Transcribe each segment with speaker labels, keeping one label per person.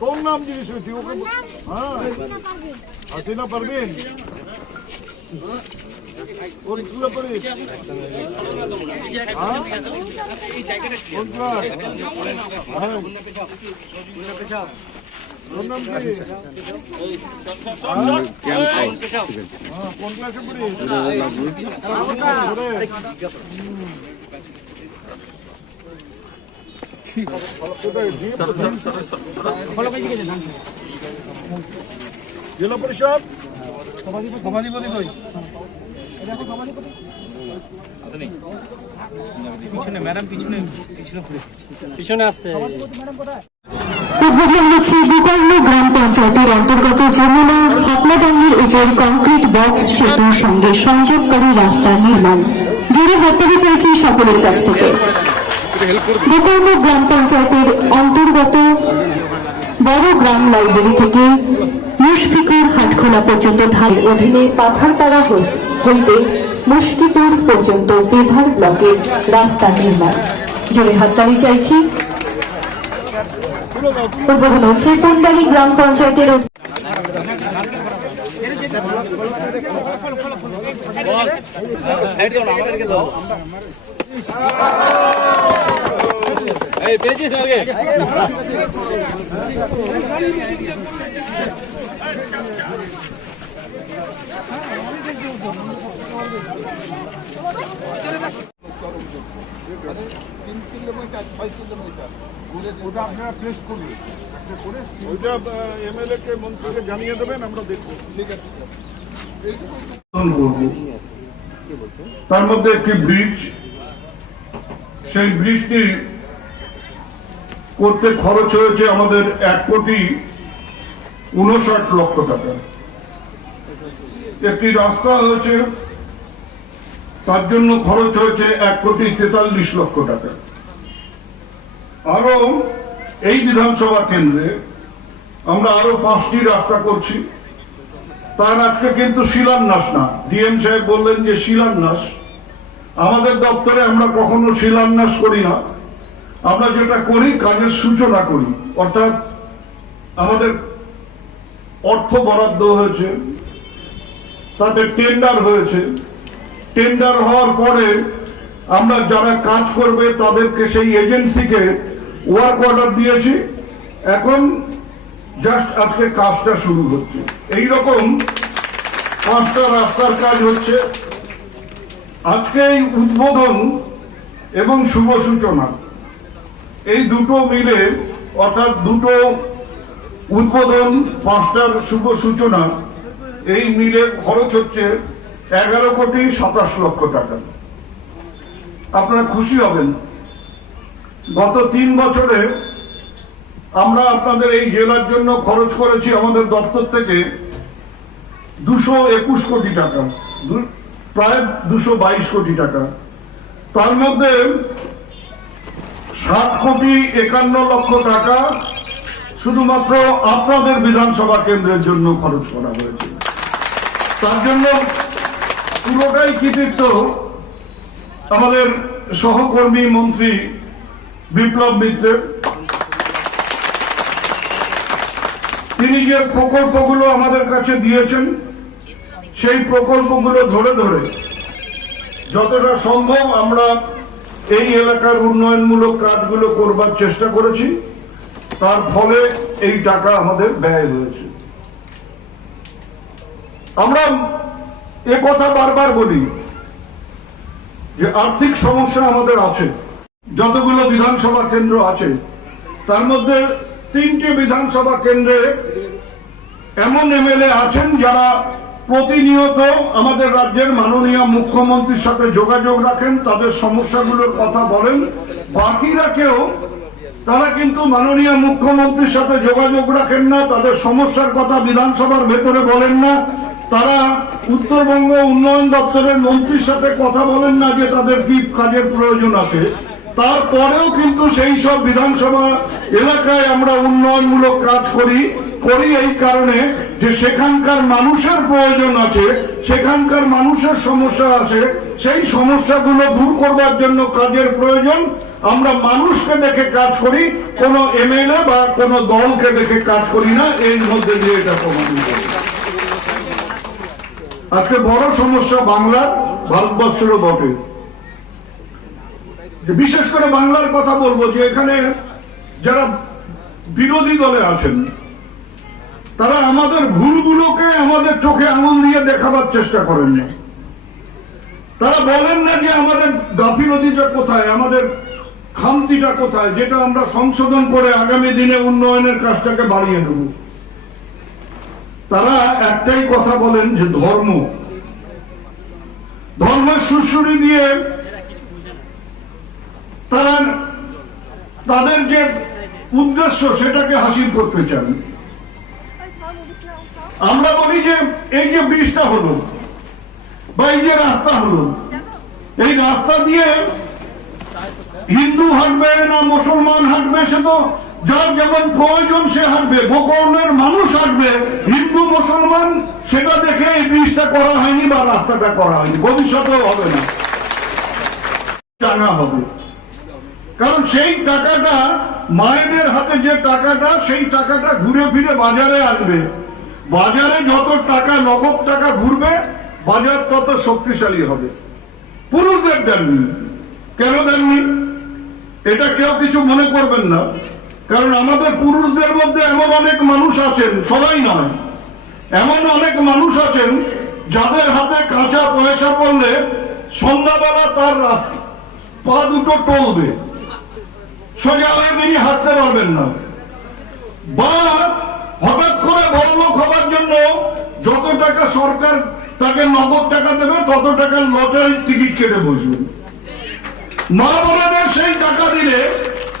Speaker 1: কোন নাম জিজ্ঞেস করছি ওকে হ্যাঁ। হাসিনা পারবেন? ওর স্কুলে পড়িস হ্যাঁ? জেলা পরিষদ।
Speaker 2: পিছনে ম্যাডাম পিছনে পিছনে পিছনে আসছে
Speaker 3: উদ্বোধন হচ্ছে বিকর্ণ গ্রাম পঞ্চায়েতের অন্তর্গত যমুনা হাপলাডাঙ্গির উপর কংক্রিট বক্স সেতুর সঙ্গে সংযোগকারী রাস্তা নির্মাণ জোরে হাততালি চাইছি সকলের কাছ থেকে বিকর্ণ গ্রাম পঞ্চায়েতের অন্তর্গত বড় গ্রাম লাইব্রেরি থেকে মুশফিকুর হাটখোলা পর্যন্ত ঢাল অধীনে পাথারপাড়া হই- হইতে মুশকিপুর পর্যন্ত বেভার ব্লকের রাস্তা নির্মাণ। জোরে হাততালি চাইছি। উদ্বোধন হচ্ছে পুন্ডারি গ্রাম পঞ্চায়েতের উদ-
Speaker 1: ওটা আপনারা প্লেস করবেন। একটা করে ওইটা এমএলএ কে মন্ত্রীকে জানিয়ে দেবেন আমরা দেখব। ঠিক আছে স্যার তার মধ্যে একটি ব্রিজ সেই ব্রিজটি করতে খরচ হয়েছে আমাদের এক কোটি উনষাট লক্ষ টাকা। একটি রাস্তা হয়েছে তার জন্য খরচ হয়েছে এক কোটি তেতাল্লিশ লক্ষ টাকা। আরও এই বিধানসভা কেন্দ্রে আমরা আরও পাঁচটি রাস্তা করছি। তার আজকে কিন্তু শিলান্যাস না। ডিএম সাহেব বললেন যে শিলান্যাস। আমাদের দপ্তরে আমরা কখনো শিলান্যাস করি না। আমরা যেটা করি, কাজের সূচনা করি। অর্থাৎ আমাদের অর্থ বরাদ্দ হয়েছে, তাতে টেন্ডার হয়েছে। টেন্ডার হওয়ার পরে আমরা যারা কাজ করবে, তাদেরকে সেই এজেন্সিকে ওয়ার্ক অর্ডার দিয়েছি, এখন জাস্ট আজকে কাজটা শুরু হচ্ছে। এই রকম পাঁচটা রাস্তার কাজ হচ্ছে। আজকে এই উদ্বোধন এবং শুভ সূচনা। এই দুটো মিলে, অর্থাৎ দুটো উদ্বোধন, পাঁচটার শুভ সূচনা, এই মিলে খরচ হচ্ছে এগারো কোটি সাতাশ লক্ষ টাকা। আপনারা খুশি হবেন। গত তিন বছরে আমরা আপনাদের এই জেলার জন্য খরচ করেছি আমাদের দপ্তর থেকে দুশো একুশ কোটি টাকা প্রায় দুশো বাইশ কোটি টাকা। তার মধ্যে সাত কোটি একান্ন লক্ষ টাকা শুধুমাত্র আপনাদের বিধানসভা কেন্দ্রের জন্য খরচ করা হয়েছে। তার জন্য পুরোটাই কৃতিত্ব আমাদের সহকর্মী মন্ত্রী বিপ্লব মিত্রের তিনি যে প্রকল্পগুলো আমাদের কাছে দিয়েছেন, সেই প্রকল্পগুলো ধরে ধরে যতটা সম্ভব আমরা এই এলাকার উন্নয়নমূলক কাজগুলো করবার চেষ্টা করেছি, তার ফলে এই টাকা আমাদের ব্যয় হয়েছে। আমরা কথা বারবার বলি যে আর্থিক সমস্যা আমাদের আছে। যতগুলো বিধানসভা কেন্দ্র আছে, তার মধ্যে তিনটে বিধানসভা কেন্দ্রে এমন এমএলএ আছেন যারা প্রতিনিয়ত আমাদের রাজ্যের মাননীয় মুখ্যমন্ত্রীর সাথে যোগাযোগ রাখেন, তাদের সমস্যাগুলোর কথা বলেন। বাকিরা কেউ, তারা কিন্তু মাননীয় মুখ্যমন্ত্রীর সাথে যোগাযোগ রাখেন না, তাদের সমস্যার কথা বিধানসভার ভেতরে বলেন না। তারা উত্তরবঙ্গ উন্নয়ন দপ্তরের মন্ত্রীর সাথে কথা বলেন না যে তাদের কি কাজের প্রয়োজন আছে। তারপরেও কিন্তু সেই সব বিধানসভা এলাকায় আমরা উন্নয়নমূলক কাজ করি করি এই কারণে যে সেখানকার মানুষের প্রয়োজন আছে, সেখানকার মানুষের সমস্যা আছে, সেই সমস্যাগুলো দূর করবার জন্য কাজের প্রয়োজন। আমরা মানুষকে দেখে কাজ করি, কোনো এমএলএ বা কোনো দলকে দেখে কাজ করি না, এর মধ্যে দিয়ে এটা প্রমাণিত আজকে বড় সমস্যা বাংলার, ভারতবর্ষেরও বটে। বিশেষ করে বাংলার কথা বলব যে এখানে যারা বিরোধী দলে আছেন, তারা আমাদের ভুলগুলোকে আমাদের চোখে আঙুল দিয়ে দেখাবার চেষ্টা করেন না তারা বলেন না যে আমাদের গাফিলতিটা কোথায়, আমাদের খামতিটা কোথায়, যেটা আমরা সংশোধন করে আগামী দিনে উন্নয়নের কাজটাকে বাড়িয়ে দেব। তারা একটাই কথা বলেন যে ধর্ম। ধর্মের সুশ্রুরি দিয়ে তারা তাদের যে উদ্দেশ্য সেটাকে হাসিল করতে চান। আমরা বলি যে এই যে ব্রিজটা হলো বা এই যে রাস্তা হলো, এই রাস্তা দিয়ে হিন্দু হাঁটবে না মুসলমান হাঁটবে, সে তো যার যেমন প্রয়োজন সে হাঁটবে, গোকর্ণের মানুষ হাঁটবে, হিন্দু মুসলমান সেটা দেখে এই ব্রিজটা করা হয়নি বা রাস্তাটা করা হয়নি, ভবিষ্যতেও হবে না। জানা হবে। কারণ সেই টাকাটা মায়েদের হাতে যে টাকাটা, সেই টাকাটা ঘুরে ফিরে বাজারে আসবে। বাজারে যত টাকা, নগদ টাকা ঘুরবে, বাজার তত শক্তিশালী হবে। পুরুষদের দেননি। কেন দেননি? এটা কেউ কিছু মনে করবেন না। কারণ আমাদের পুরুষদের মধ্যে এমন অনেক মানুষ আছেন, সবাই নয়। এমন অনেক মানুষ আছেন, যাদের হাতে কাঁচা পয়সা পড়লে সন্ধ্যাবেলা তার পা দুটো টলবে। সোজা তিনি হাঁটতে পারবেন না। বা হঠাৎ করে বড় লোক হবার জন্য যত টাকা সরকার তাকে নগদ টাকা দেবে, তত টাকার লটারির টিকিট কেটে বসবেন মা বোনেদের সেই টাকা দিলে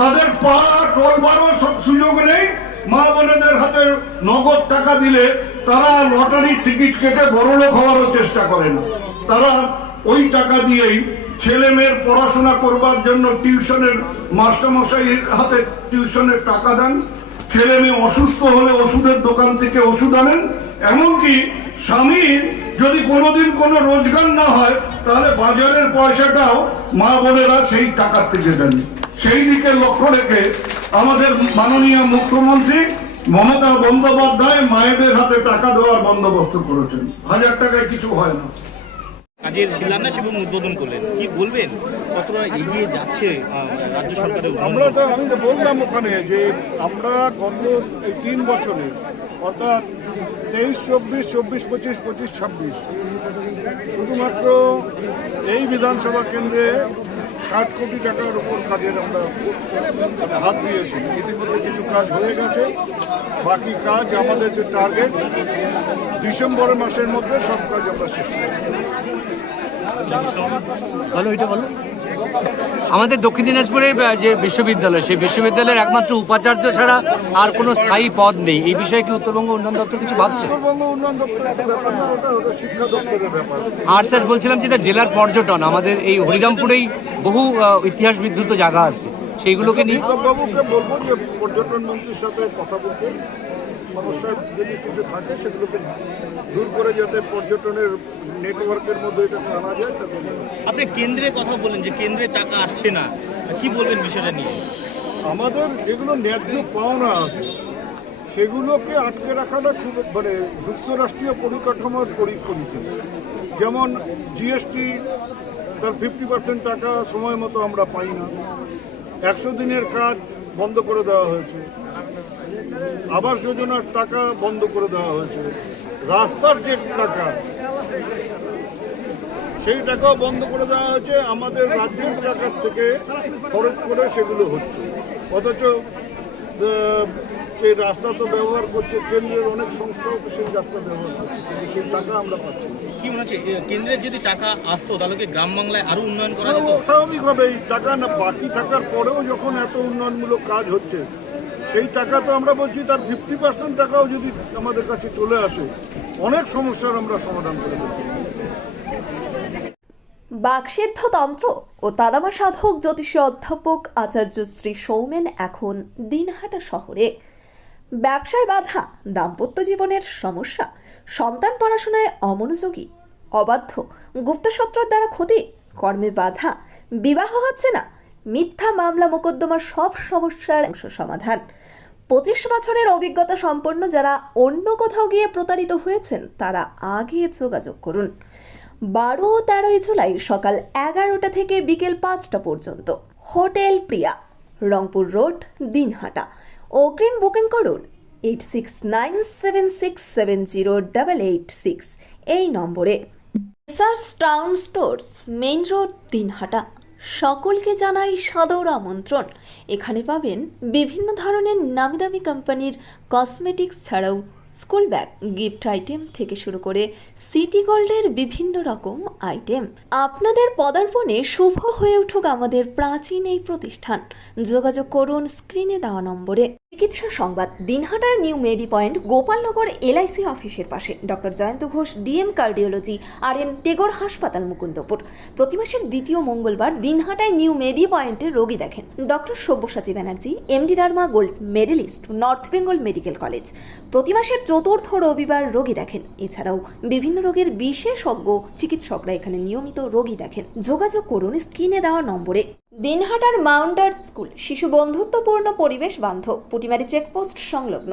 Speaker 1: তাদের পা টলবারও সুযোগ নেই। মা বোনেদের হাতে নগদ টাকা দিলে তারা লটারির টিকিট কেটে বড়লোক হওয়ারও চেষ্টা করে না। তারা ওই টাকা দিয়েই ছেলে মেয়ের পড়াশোনা করবার জন্য টিউশনের মাস্টারমশাই হাতে টিউশনের টাকা দেন। ছেলে মেয়ে অসুস্থ হলে ওষুধের দোকান থেকে ওষুধ আনেন। এমনকি স্বামীর যদি কোনোদিন কোনো রোজগার না হয়, তাহলে বাজারের পয়সাটাও মা বোনেরা সেই টাকার থেকে দেন। সেই দিকে লক্ষ্য রেখে আমাদের মাননীয় মুখ্যমন্ত্রী মমতা বন্দ্যোপাধ্যায় মায়েদের হাতে টাকা দেওয়ার বন্দোবস্ত করেছেন। হাজার টাকায় কিছু হয় না।
Speaker 2: কাজের শিলান্যাস এবং উদ্বোধন করলেন। কি বলবেন? কতটা এগিয়ে যাচ্ছে রাজ্য সরকারের
Speaker 4: আমরা তো, আমি তো বললাম ওখানে যে আমরা গত তিন বছরে, অর্থাৎ তেইশ, চব্বিশ চব্বিশ, পঁচিশ পঁচিশ, ছাব্বিশ, শুধুমাত্র এই বিধানসভা কেন্দ্রে ষাট কোটি টাকার উপর কাজের আমরা মানে হাত দিয়েছি। ইতিমধ্যে কিছু কাজ হয়ে গেছে। বাকি কাজ আমাদের যে টার্গেট, ডিসেম্বর মাসের মধ্যে সব কাজ আমরা শেষ করব
Speaker 2: বলো
Speaker 5: আমাদের দক্ষিণ দিনাজপুরের যে বিশ্ববিদ্যালয় সেই বিশ্ববিদ্যালয়ের একমাত্র উপাচার্য ছাড়া আর কোনো স্থায়ী পদ নেই। এই বিষয়ে কি উত্তরবঙ্গ উন্নয়ন দপ্তর কিছু ভাবছে? আর স্যার বলছিলাম যেটা জেলার পর্যটন আমাদের এই হরিরামপুরেই বহু ইতিহাস বিদ্যুৎ জায়গা আছে। সেইগুলোকে নিয়ে
Speaker 4: বাবুকে বলব যে পর্যটন মন্ত্রীর সাথে কথা বলতে যদি কিছু থাকে সেগুলোকে দূর করে যাতে পর্যটনের নেটওয়ার্কের মধ্যে এটা আনা যায়
Speaker 2: আপনি কেন্দ্রে কথা বলেন যে কেন্দ্রে টাকা আসছে না কি বলবেন বিষয়টা নিয়ে?
Speaker 4: আমাদের যেগুলো ন্যায্য পাওনা আছে সেগুলোকে আটকে রাখাটা খুব মানে যুক্তরাষ্ট্রীয় পরিকাঠামোর পরিপন্থী। যেমন জিএসটি তার ফিফটি পার্সেন্ট টাকা সময় মতো আমরা পাই না। একশো দিনের কাজ বন্ধ করে দেওয়া হয়েছে। আবাস যোজনার টাকা বন্ধ করে দেওয়া হয়েছে। রাস্তার যে টাকা সেই টাকাও বন্ধ করে দেওয়া হয়েছে। আমাদের রাজ্যের টাকার থেকে খরচ করে সেগুলো হচ্ছে। অথচ সেই রাস্তা তো ব্যবহার করছে কেন্দ্রের অনেক সংস্থাও তো সেই রাস্তা ব্যবহার করছে। সেই টাকা আমরা পাচ্ছি
Speaker 2: কি মনে হচ্ছে কেন্দ্রের যদি টাকা আসতো তাহলে কি গ্রাম বাংলায় আরও উন্নয়ন করা
Speaker 4: স্বাভাবিকভাবে এই টাকা না বাকি থাকার পরেও যখন এত উন্নয়নমূলক কাজ হচ্ছে সেই টাকা তো আমরা বলছি তার ফিফটি পার্সেন্ট টাকাও যদি আমাদের কাছে চলে আসে, অনেক সমস্যার আমরা সমাধান করে দেবো।
Speaker 6: বাকসিদ্ধতন্ত্র ও তারামা সাধক জ্যোতিষী অধ্যাপক আচার্য শ্রী সৌমেন এখন দিনহাটা শহরে। ব্যবসায় বাধা, দাম্পত্য জীবনের সমস্যা, সন্তান পড়াশোনায় অমনোযোগী, অবাধ্য গুপ্তশত্রুর দ্বারা ক্ষতি, কর্মে বাধা, বিবাহ হচ্ছে না, মিথ্যা মামলা, মোকদ্দমার সব সমস্যার অংশ সমাধান। পঁচিশ বছরের অভিজ্ঞতা সম্পন্ন যারা অন্য কোথাও গিয়ে প্রতারিত হয়েছেন, তারা আগে যোগাযোগ করুন। বারো তেরোই জুলাই সকাল এগারোটা থেকে বিকেল পাঁচটা পর্যন্ত। Hotel Priya, Rangpur road, Dinhata. অগ্রিম বুকিং করুন eight six nine seven six seven zero double eight six. এই নম্বরে। SARS town stores, main road, Dinhata. সকলকে জানাই সাদর আমন্ত্রণ। এখানে পাবেন বিভিন্ন ধরনের নামি দামি কোম্পানির কসমেটিক্স ছাড়াও স্কুল ব্যাগ, গিফট আইটেম থেকে শুরু করে সিটি গোল্ডের বিভিন্ন রকম আইটেম। আপনাদের পদার্পণে শুভ হয়ে উঠুক আমাদের প্রাচীন এই প্রতিষ্ঠান। যোগাযোগ করুন স্ক্রিনে দেওয়া নম্বরে। চিকিৎসা সংবাদ, দিনহাটার new medi point, Gopalnagar LIC অফিসের পাশে। Doctor Jayanta Ghosh, DM cardiology R N Tagore হাসপাতাল, মুকুন্দপুর। প্রতি মাসের দ্বিতীয় মঙ্গলবার দিনহাটায় নিউ মেডি পয়েন্টে রোগী দেখেন। Doctor Sabyasachi Banerjee, MD derma gold medallist, north Bengal medical college. প্রতি মাসের চতুর্থ রবিবার রোগী দেখেন। এছাড়াও বিভিন্ন রোগের বিশেষজ্ঞ চিকিৎসকরা এখানে নিয়মিত রোগী দেখেন। যোগাযোগ করুন স্ক্রিনে দেওয়া নম্বরে। দিনহাটার মাউন্টার স্কুল, শিশু বন্ধুত্বপূর্ণ পরিবেশ বান্ধব, পুটিমারি চেকপোস্ট সংলগ্ন।